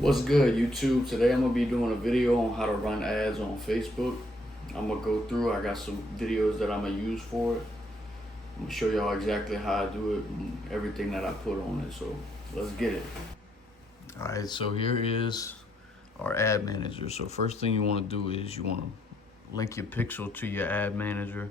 What's good, YouTube? Today I'm gonna be doing a video on how to run ads on Facebook. I'm gonna go through. I got some videos that I'm gonna use for it. I'm gonna show y'all exactly how I do it and everything that I put on it. So let's get it. All right. So here is our ad manager. So first thing you want to do is you want to link your pixel to your ad manager.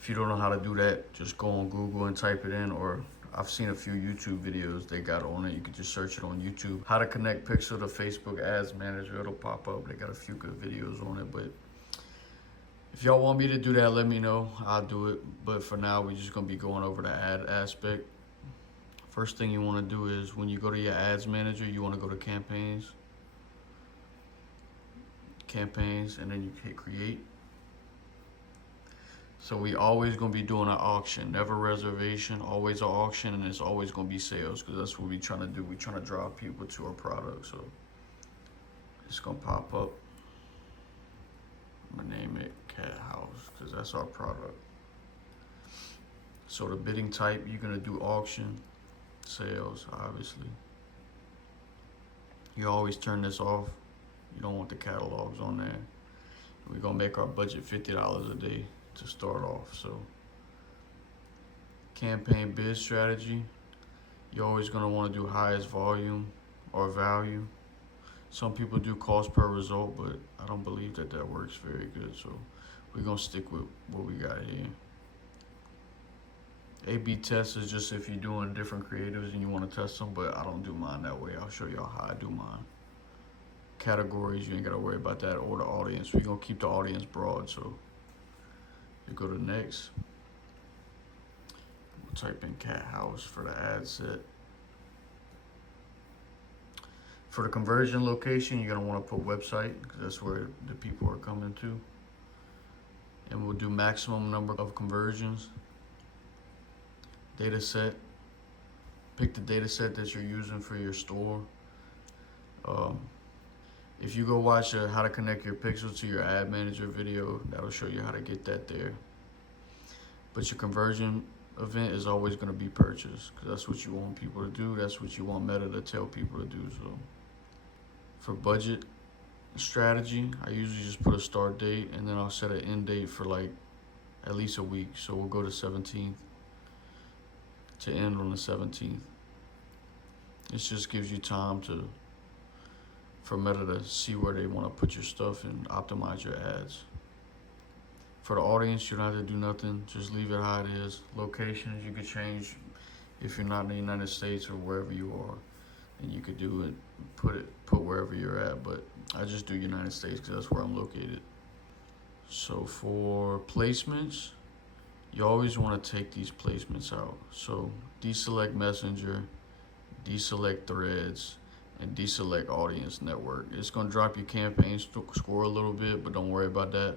If you don't know how to do that, just go on Google and type it in, or I've seen a few YouTube videos they got on it. You can just search it on YouTube. How to connect Pixel to Facebook Ads Manager. It'll pop up. They got a few good videos on it. But if y'all want me to do that, let me know. I'll do it. But for now, we're just going to be going over the ad aspect. First thing you want to do is when you go to your Ads Manager, you want to go to Campaigns. Campaigns, and then you hit Create. So we always gonna be doing an auction, never reservation, always an auction, and it's always gonna be sales because that's what we trying to do. We trying to draw people to our product. So it's gonna pop up. I'm gonna name it Cat House because that's our product. So the bidding type, you're gonna do auction, sales, obviously. You always turn this off. You don't want the catalogs on there. We're gonna make our budget $50 a day to start off. So campaign bid strategy, you're always going to want to do highest volume or value. Some people do cost per result, but I don't believe that works very good. So we're going to stick with what we got here. A/B test is just if you're doing different creatives and you want to test them, but I don't do mine that way. I'll show y'all how I do mine. Categories, you ain't got to worry about that, or the audience. We're going to keep the audience broad. So you go to next. We'll type in Cat House for the ad set. For the conversion location, you're gonna want to put website because that's where the people are coming to. And we'll do maximum number of conversions. Data set. Pick the data set that you're using for your store. If you go watch how to connect your pixel to your ad manager video, that'll show you how to get that there. But your conversion event is always going to be purchase because that's what you want people to do. That's what you want Meta to tell people to do. So for budget strategy, I usually just put a start date and then I'll set an end date for like at least a week. So we'll go to 17th to end on the 17th. This just gives you time for Meta to see where they want to put your stuff and optimize your ads. For the audience, you don't have to do nothing. Just leave it how it is. Locations, you could change if you're not in the United States or wherever you are. And you could do it, put wherever you're at. But I just do United States because that's where I'm located. So for placements, you always want to take these placements out. So deselect Messenger, deselect Threads, and deselect Audience Network. It's going to drop your campaign score a little bit, but don't worry about that.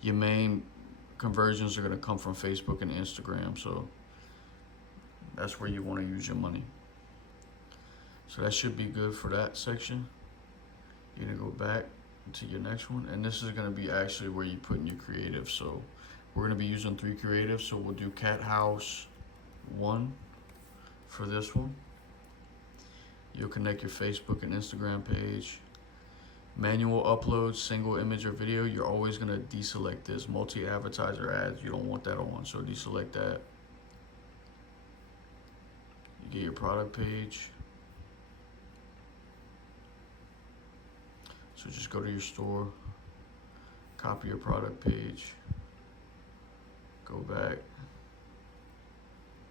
Your main conversions are going to come from Facebook and Instagram, so that's where you want to use your money. So that should be good for that section. You're going to go back to your next one, and this is going to be actually where you put in your creative. So we're going to be using 3 creatives, so we'll do Cat House 1 for this one. You'll connect your Facebook and Instagram page. Manual upload, single image or video, you're always going to deselect this. Multi-advertiser ads, you don't want that on, so deselect that. You get your product page. So just go to your store, copy your product page, go back,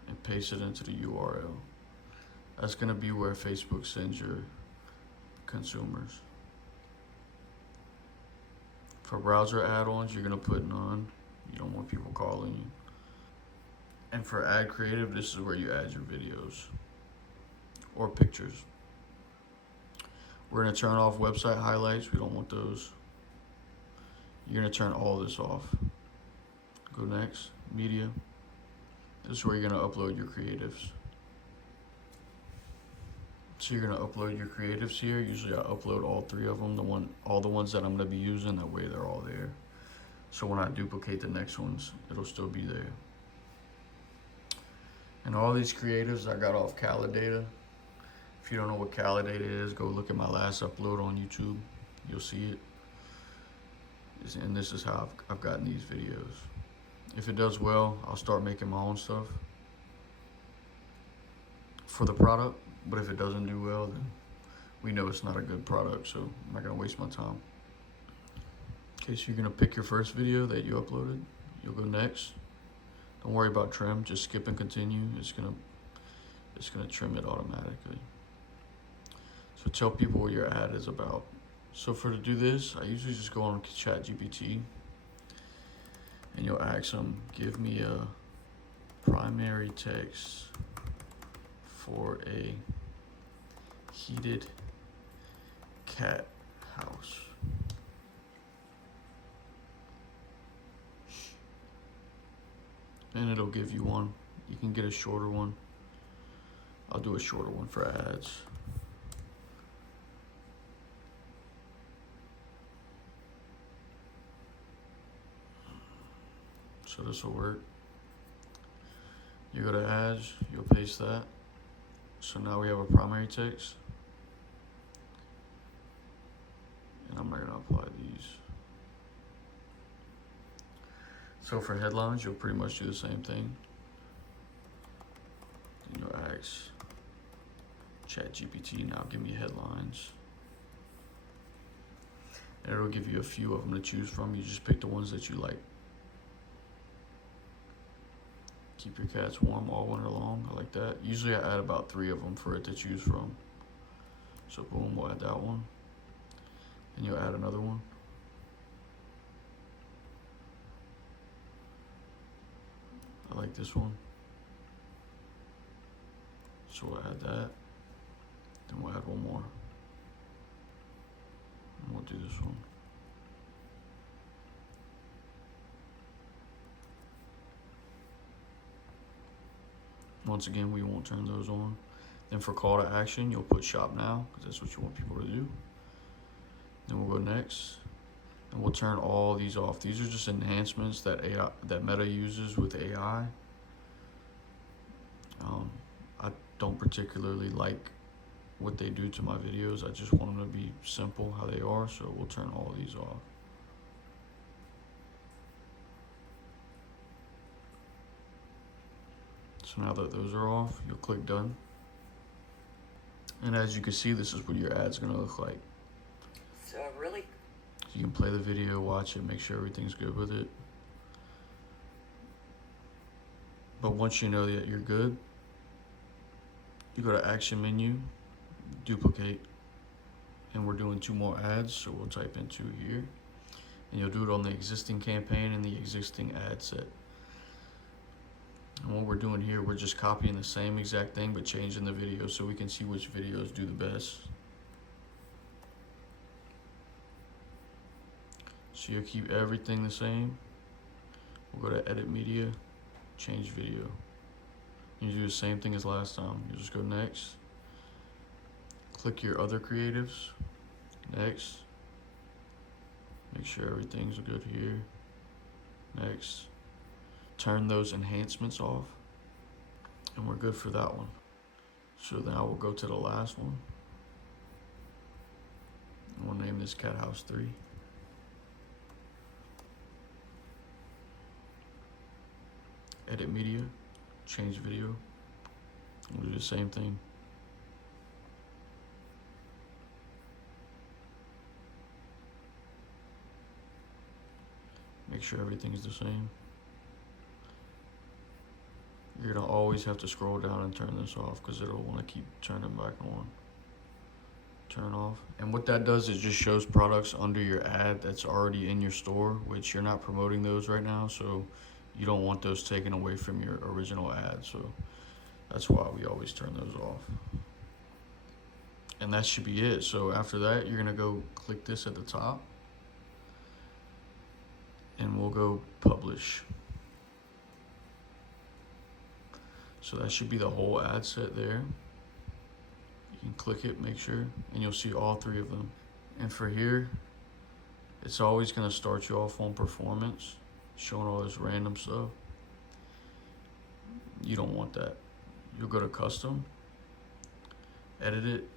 and paste it into the URL. That's going to be where Facebook sends your consumers. For browser add-ons, you're going to put none. You don't want people calling you. And for ad creative, this is where you add your videos or pictures. We're going to turn off website highlights. We don't want those. You're going to turn all this off. Go next, media. This is where you're going to upload your creatives. So you're going to upload your creatives here. Usually I upload all 3 of them, all the ones that I'm going to be using. That way they're all there. So when I duplicate the next ones, it'll still be there. And all these creatives I got off Calidata. If you don't know what Calidate is, go look at my last upload on YouTube. You'll see it. And this is how I've gotten these videos. If it does well, I'll start making my own stuff for the product. But if it doesn't do well, then we know it's not a good product, so I'm not gonna waste my time. Okay, so you're gonna pick your first video that you uploaded. You'll go next. Don't worry about trim, just skip and continue. It's gonna trim it automatically. So tell people what your ad is about. So to do this, I usually just go on ChatGPT and you'll ask them, give me a primary text for a heated cat house. And it'll give you one. You can get a shorter one. I'll do a shorter one for ads. So this will work. You go to ads, you'll paste that. So now we have a primary text. And I'm not gonna apply these. So for headlines, you'll pretty much do the same thing. And you'll ask ChatGPT, now give me headlines. And it'll give you a few of them to choose from. You just pick the ones that you like. Keep your cats warm all winter long. I like that. Usually I add about 3 of them for it to choose from. So boom, we'll add that one. And you'll add another one. I like this one. So we'll add that. Then we'll add one more. And we'll do this one. Once again, we won't turn those on. Then for call to action, you'll put shop now, because that's what you want people to do. Then we'll go next, and we'll turn all these off. These are just enhancements that Meta uses with AI. I don't particularly like what they do to my videos. I just want them to be simple how they are, so we'll turn all these off. So now that those are off, you'll click done. And as you can see, this is what your ad's gonna look like. So really? So you can play the video, watch it, make sure everything's good with it. But once you know that you're good, you go to action menu, duplicate, and we're doing 2 more ads, so we'll type in 2 here. And you'll do it on the existing campaign and the existing ad set. And what we're doing here, we're just copying the same exact thing but changing the video so we can see which videos do the best. So you'll keep everything the same. We'll go to edit media, change video. You do the same thing as last time. You just go next. Click your other creatives. Next. Make sure everything's good here. Next. Turn those enhancements off. And we're good for that one. So now we'll go to the last one. And we'll name this Cat House 3. Edit media, change video. We'll do the same thing. Make sure everything's the same. You're gonna always have to scroll down and turn this off because it'll want to keep turning back on. Turn off. And what that does is just shows products under your ad that's already in your store, which you're not promoting those right now, so you don't want those taken away from your original ad. So that's why we always turn those off. And that should be it. So after that, you're gonna go click this at the top and we'll go publish. So that should be the whole ad set there. You can click it, make sure, and you'll see all 3 of them. And for here, it's always gonna start you off on performance, showing all this random stuff. You don't want that. You'll go to custom, edit it.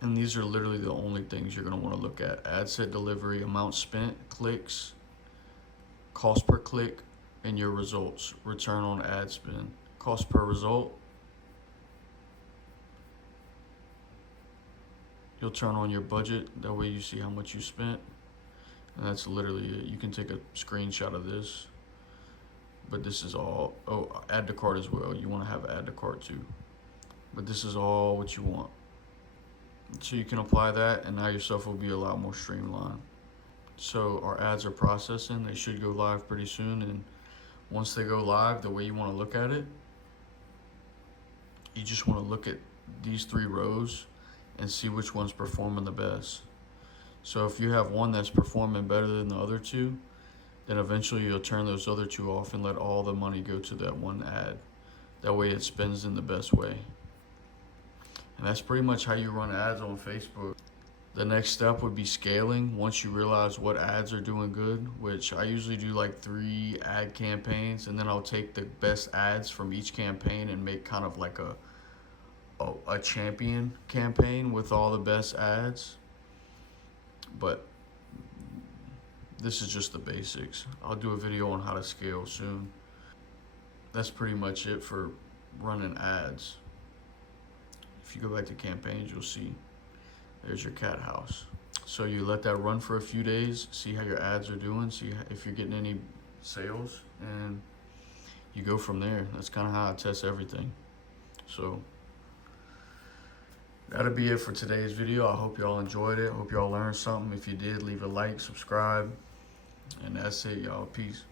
And these are literally the only things you're going to want to look at: ad set delivery, amount spent, clicks, cost per click, and your results, return on ad spend. Cost per result, you'll turn on your budget, that way you see how much you spent. And that's literally it. You can take a screenshot of this, but this is all, oh, add to cart as well. You want to have add to cart too, but this is all what you want. So you can apply that, and now your stuff will be a lot more streamlined. So our ads are processing. They should go live pretty soon, and once they go live, the way you want to look at it, you just want to look at these 3 rows and see which one's performing the best. So if you have one that's performing better than the other 2, then eventually you'll turn those other 2 off and let all the money go to that one ad. That way it spends in the best way. And that's pretty much how you run ads on Facebook. The next step would be scaling. Once you realize what ads are doing good, which I usually do like 3 ad campaigns, and then I'll take the best ads from each campaign and make kind of like a champion campaign with all the best ads. But this is just the basics. I'll do a video on how to scale soon. That's pretty much it for running ads. If you go back to campaigns, you'll see there's your cat house. So you let that run for a few days, see how your ads are doing, see if you're getting any sales, and you go from there. That's kind of how I test everything. So that'll be it for today's video. I hope y'all enjoyed it. I hope y'all learned something. If you did, leave a like, subscribe, and that's it, y'all. Peace.